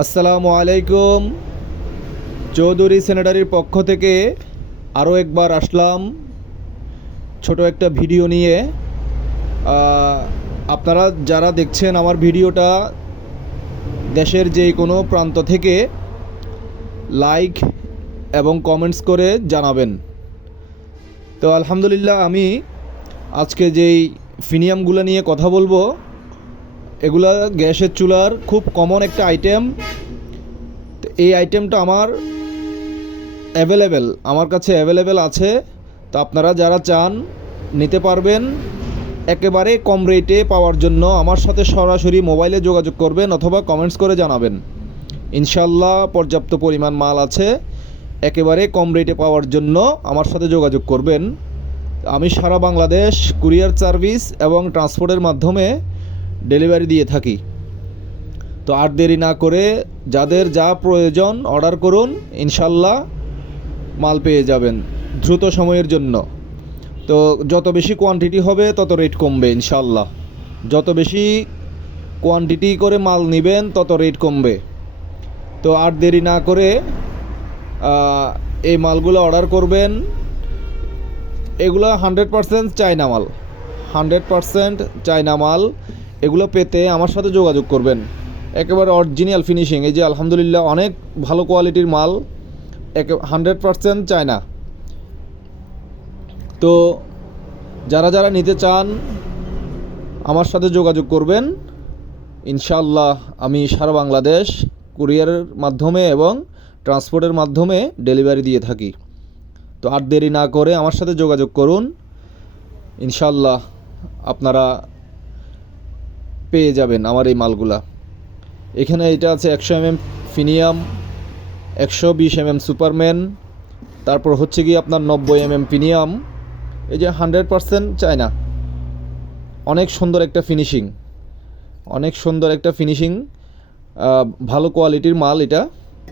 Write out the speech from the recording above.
আসসালামু আলাইকুম। চৌধুরী স্যানিটারির পক্ষ থেকে আরও একবার আসলাম ছোট একটা ভিডিও নিয়ে। আপনারা যারা দেখছেন আমার ভিডিওটা দেশের যে কোনো প্রান্ত থেকে লাইক এবং কমেন্টস করে জানাবেন। তো আলহামদুলিল্লাহ, আমি আজকে যেই ফিনিয়ামগুলো নিয়ে কথা বলবো, এগুলা গ্যাসের চুলার খুব কমন একটা আইটেম। তো এই আইটেমটা আমার কাছে অ্যাভেলেবেল আছে। তো আপনারা যারা চান নিতে পারবেন একেবারে কম রেটে পাওয়ার জন্য আমার সাথে সরাসরি মোবাইলে যোগাযোগ করবেন অথবা কমেন্টস করে জানাবেন। ইনশাল্লাহ পর্যাপ্ত পরিমাণ মাল আছে, একেবারে কম রেটে পাওয়ার জন্য আমার সাথে যোগাযোগ করবেন। আমি সারা বাংলাদেশ কুরিয়ার সার্ভিস এবং ট্রান্সপোর্টের মাধ্যমে ডেলিভারি দিয়ে থাকি। তো আর দেরি না করে যাদের যা প্রয়োজন অর্ডার করুন, ইনশাল্লাহ মাল পেয়ে যাবেন দ্রুত সময়ের জন্য। তো যত বেশি কোয়ান্টিটি হবে তত রেট কমবে ইনশাল্লাহ। যত বেশি কোয়ান্টিটি করে মাল নেবেন তত রেট কমবে। তো আর দেরি না করে এই মালগুলো অর্ডার করবেন। এগুলো 100% চায়না মাল, 100% চায়না মাল। এগুলো পেতে আমার সাথে যোগাযোগ করবেন। একেবারে অরিজিনাল ফিনিশিং, এই যে আলহামদুলিল্লাহ অনেক ভালো কোয়ালিটির মাল, 100% চায়না। তো যারা যারা নিতে চান আমার সাথে যোগাযোগ করবেন। ইনশাআল্লাহ আমি সারা বাংলাদেশ কুরিয়ারের মাধ্যমে এবং ট্রান্সপোর্টের মাধ্যমে ডেলিভারি দিয়ে থাকি। তো আর দেরি না করে আমার সাথে যোগাযোগ করুন, ইনশাআল্লাহ আপনারা পেয়ে যাবেন আমার এই মালগুলা। এখানে এটা আছে 100 mm ফিনিয়াম, 120 mm সুপারম্যান, তারপর হচ্ছে কি আপনার 90 mm ফিনিয়াম। এই যে 100% চায়না, অনেক সুন্দর একটা ফিনিশিং, ভালো কোয়ালিটির মাল এটা।